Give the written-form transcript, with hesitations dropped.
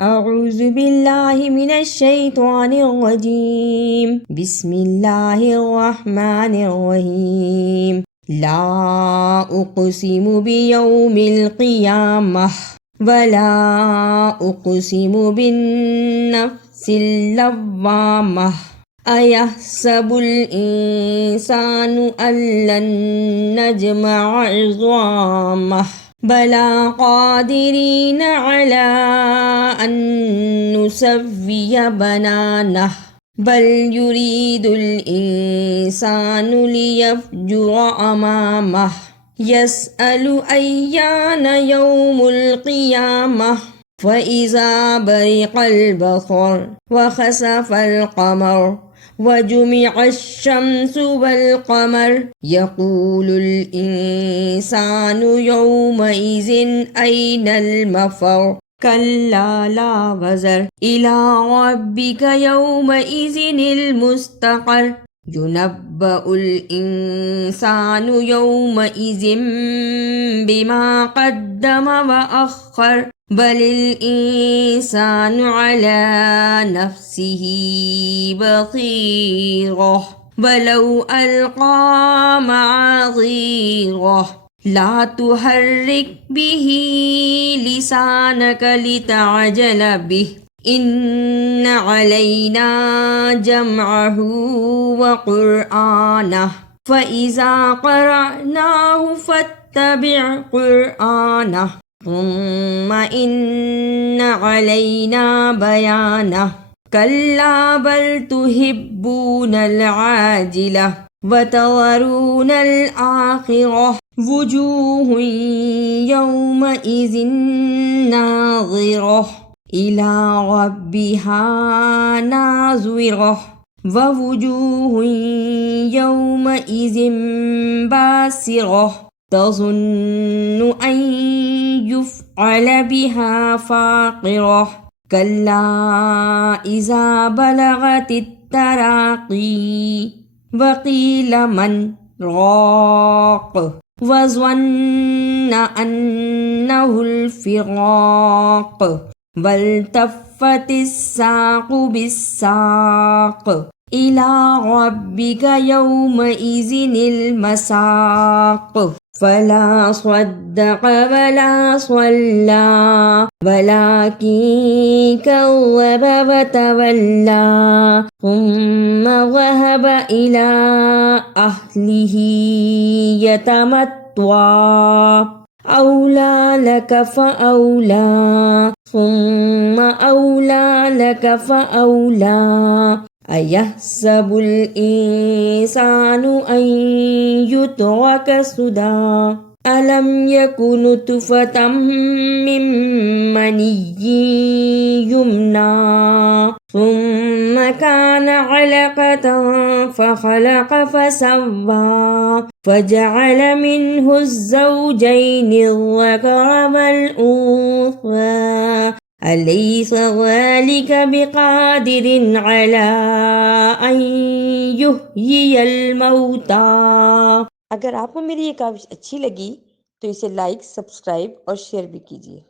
أعوذ بالله من الشيطان الرجيم. بسم الله الرحمن الرحيم. لا أقسم بيوم القيامة ولا أقسم بالنفس اللوامة. أيحسب الإنسان أن لن نجمع عظامه بلى قادرين على أن نسوي بنانه بل يريد الإنسان ليفجر أمامه يسأل أيان يوم القيامة فإذا برق البصر وخسف القمر وجمع الشمس والقمر يقول الإنسان يومئذ أين المفر كلا لا وزر إلى ربك يومئذ المستقر ينبأ الإنسان يومئذ بما قدم وأخر بل الإنسان على نفسه بصيرة ولو ألقى معاذيره لا تحرك به لسانك لتعجل به إن علينا جمعه وقرآنه فإذا قرأناه فاتبع قرآنه ثم إن علينا بيانه كلا بل تحبون العاجلة وتذرون الآخرة وجوه يومئذ ناظرة إلى ربها ناظرة ووجوه يومئذ باسرة تظن أن يفعل بها فاقرة كلا إذا بلغت التراقي وقيل من راق وظن أنه الفراق والتفت الساق بالساق إلى ربك يومئذ المساق فلا صدق ولا صلى ولكن كذب وتولى ثم ذهب إلى أهله يتمطى أولى لك فأولى ثم أولى لك فأولى أيحسب الإنسان أن يترك سدى ألم يكن نطفة من مني يمنى ثم كان علقة فخلق فسوى فجعل منه الزوجين الذكر والأنثى أليس ذلك بقادر على أن يحيي الموتى। अगर आपको मेरी ये काविश अच्छी लगी तो इसे लाइक, सब्सक्राइब और शेयर भी कीजिए।